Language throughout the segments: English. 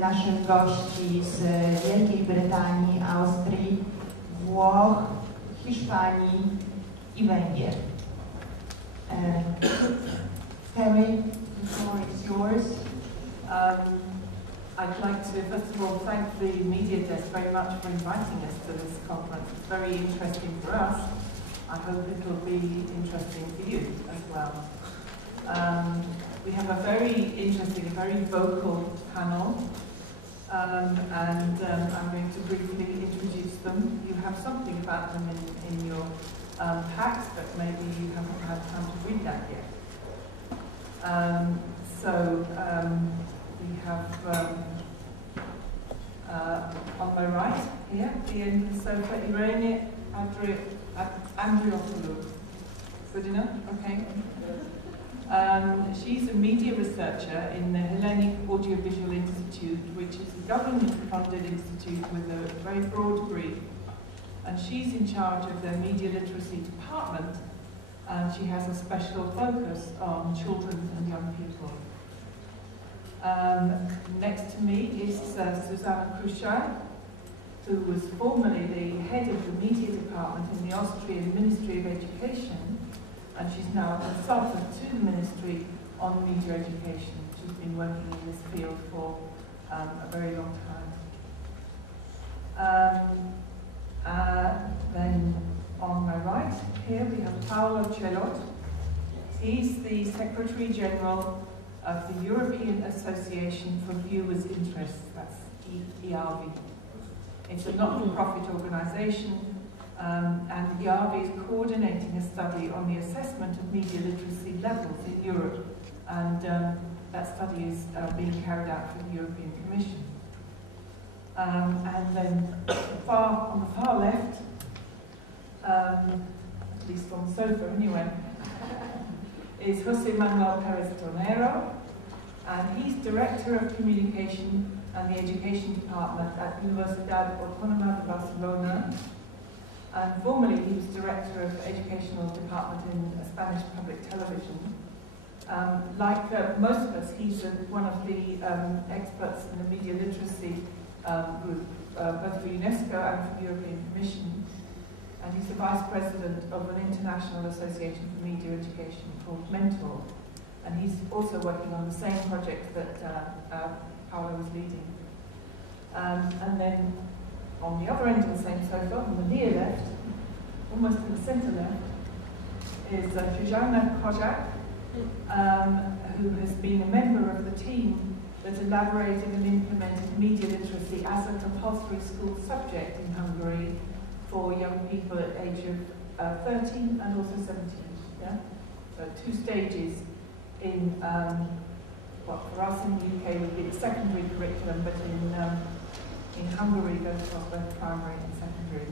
naszych gości z Wielkiej Brytanii, Austrii, Włoch, Hiszpanii i Węgier. Terry, the floor is yours. I'd like to, first of all, thank the media desk very much for inviting us to this conference. It's very interesting for us. I hope it will be interesting for you as well. We have a very interesting, very vocal panel, and I'm going to briefly introduce them. You have something about them in your packs, but maybe you haven't had time to read that yet. We have on my right here, at the end of the sofa, Irene Andriopoulou. Good enough? Okay. She's a media researcher in the Hellenic Audiovisual Institute, which is a government-funded institute with a very broad brief. And she's in charge of their media literacy department, and she has a special focus on children and young people. Next to me is Susanna Kruschai, who was formerly the head of the media department in the Austrian Ministry of Education, and she's now a consultant to the Ministry on media education. She's been working in this field for a very long time. Then on my right here we have Paolo Cellot. He's the Secretary General of the European Association for Viewers' Interests, that's EAVI. It's a not-for-profit organisation, and EAVI is coordinating a study on the assessment of media literacy levels in Europe, and that study is being carried out for the European Commission. And then on the far left, at least on the sofa anyway, is José Manuel Pérez Tornero, and he's Director of Communication and the Education Department at Universidad Autónoma de Barcelona, and formerly he was Director of the Educational Department in Spanish Public Television. Like most of us, he's one of the experts in the media literacy group, both for UNESCO and for the European Commission. And he's the Vice President of an international association for media education called Mentor. And he's also working on the same project that Paolo was leading. And then on the other end of the same sofa, on the near left, almost in the center left, is Zuzana Kozak, who has been a member of the team that elaborated and implemented media literacy as a compulsory school subject in Hungary for young people at age of 13 and also 17. Yeah? So 2 stages in what for us in the UK would be the secondary curriculum, but in Hungary goes across both primary and secondary.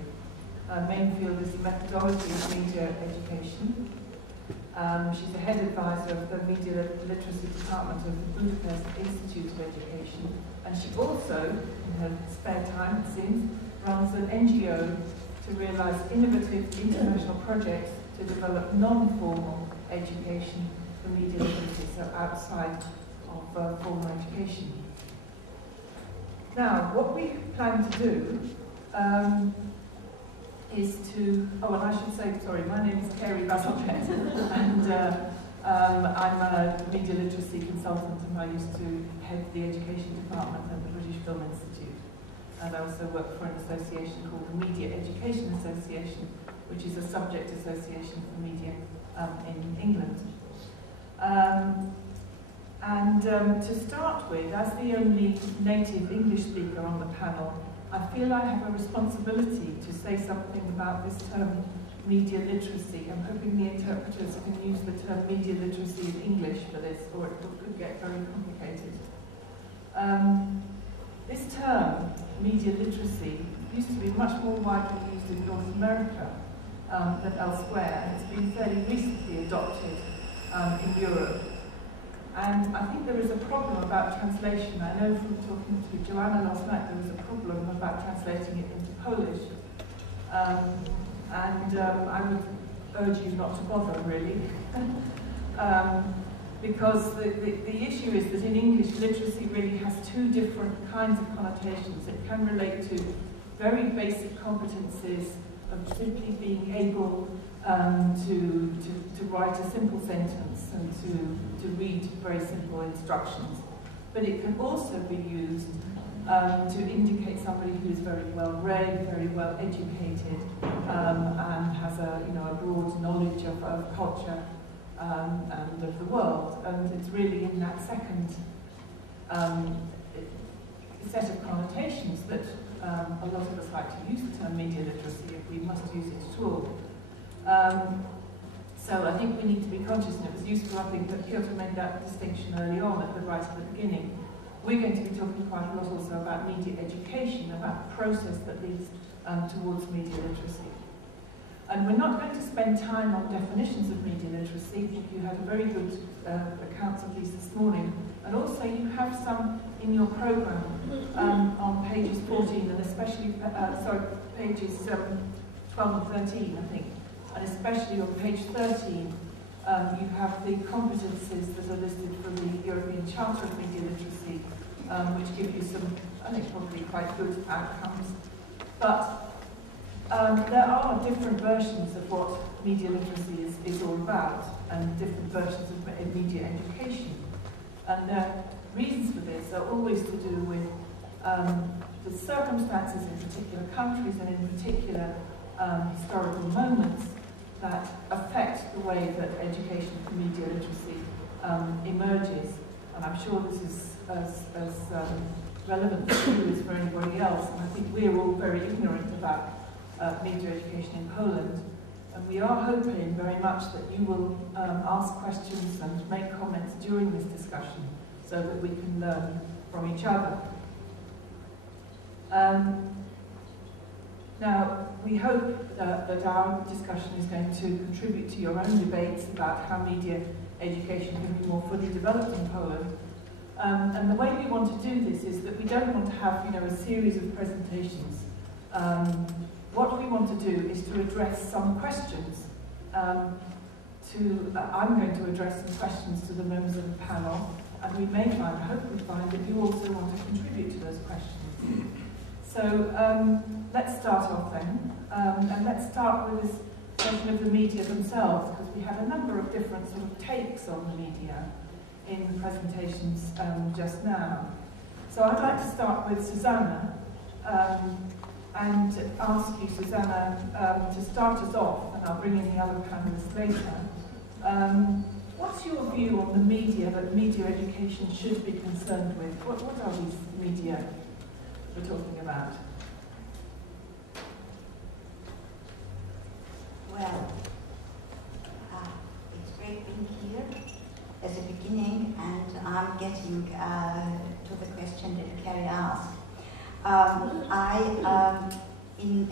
Main field is the methodology of media education. She's the head advisor of the media literacy department of the Budapest Institute of Education, and she also, in her spare time, it seems, runs an NGO to realise innovative international projects to develop non-formal education for media literacy, so outside of formal education. Now, what we plan to do is to, oh, and I should say, sorry, my name is Kerry Basilpet, and I'm a media literacy consultant, and I used to head the education department at the British Film Institute. And I also work for an association called the Media Education Association, which is a subject association for media in England. To start with, as the only native English speaker on the panel, I feel I have a responsibility to say something about this term media literacy. I'm hoping the interpreters can use the term media literacy in English for this, or it could get very complicated. This term, media literacy, used to be much more widely used in North America than elsewhere, and it's been fairly recently adopted in Europe. And I think there is a problem about translation. I know from talking to Joanna last night, there was a problem about translating it into Polish. I would urge you not to bother, really. because the issue is that in English, literacy really has two different kinds of connotations. It can relate to very basic competencies of simply being able to write a simple sentence and to read very simple instructions. But it can also be used to indicate somebody who is very well read, very well educated, and has a broad knowledge of culture and of the world. And it's really in that second set of connotations that a lot of us like to use the term media literacy, if we must use it at all. So I think we need to be conscious, and it was useful, I think, that Piotr made that distinction early on right at the beginning. We're going to be talking quite a lot also about media education, about the process that leads towards media literacy. And we're not going to spend time on definitions of media literacy. You had a very good accounts of these this morning, and also you have some in your programme on pages 14, and especially, pages 12 and 13, I think. And especially on page 13, you have the competencies that are listed from the European Charter of Media Literacy, which give you some, I think, probably quite good outcomes. But there are different versions of what media literacy is all about, and different versions of media education. And the reasons for this are always to do with the circumstances in particular countries and in particular historical moments that affect the way that education for media literacy emerges. And I'm sure this is as relevant to you as for anybody else. And I think we're all very ignorant about media education in Poland. And we are hoping very much that you will ask questions and make comments during this discussion so that we can learn from each other. Now, we hope that our discussion is going to contribute to your own debates about how media education can be more fully developed in Poland. And the way we want to do this is that we don't want to have, a series of presentations. What we want to do is to address some questions. I'm going to address some questions to the members of the panel, and we may find, I hope we find, that you also want to contribute to those questions. So let's start off then, and let's start with this question of the media themselves, because we had a number of different sort of takes on the media in the presentations just now. So I'd like to start with Susanna, and ask you, Susanna, to start us off, and I'll bring in the other panelists later. What's your view on the media that media education should be concerned with? What are these media we're talking about? Well, it's great being here as a beginning, and I'm getting to the question that Carrie asked.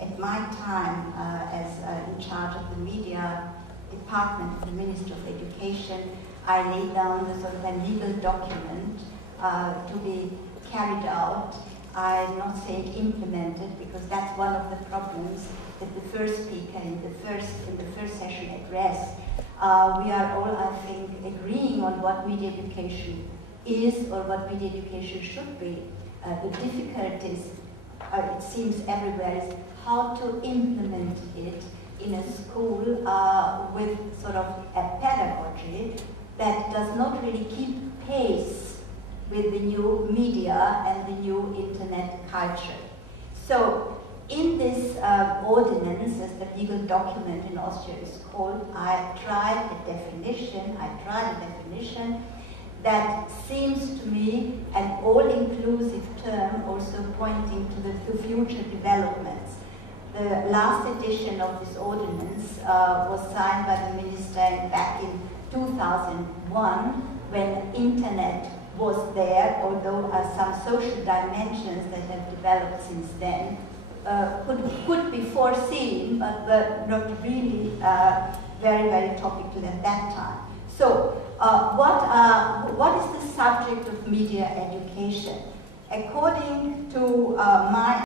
At my time as in charge of the media department of the Ministry of Education, I laid down the sort of a legal document to be carried out. I'm not saying implemented, because that's one of the problems that the first speaker in the first session addressed. We are all, I think, agreeing on what media education is or what media education should be. The difficulties, it seems everywhere, is how to implement it in a school with sort of a pedagogy that does not really keep pace with the new media and the new internet culture. So in this ordinance, as the legal document in Austria is called, I tried a definition that seems to me an all-inclusive term, also pointing to the future developments. The last edition of this ordinance was signed by the minister back in 2001, when internet was there, although some social dimensions that have developed since then could be foreseen, but were not really very, very topical at that time. So, what is the subject of media education? According to my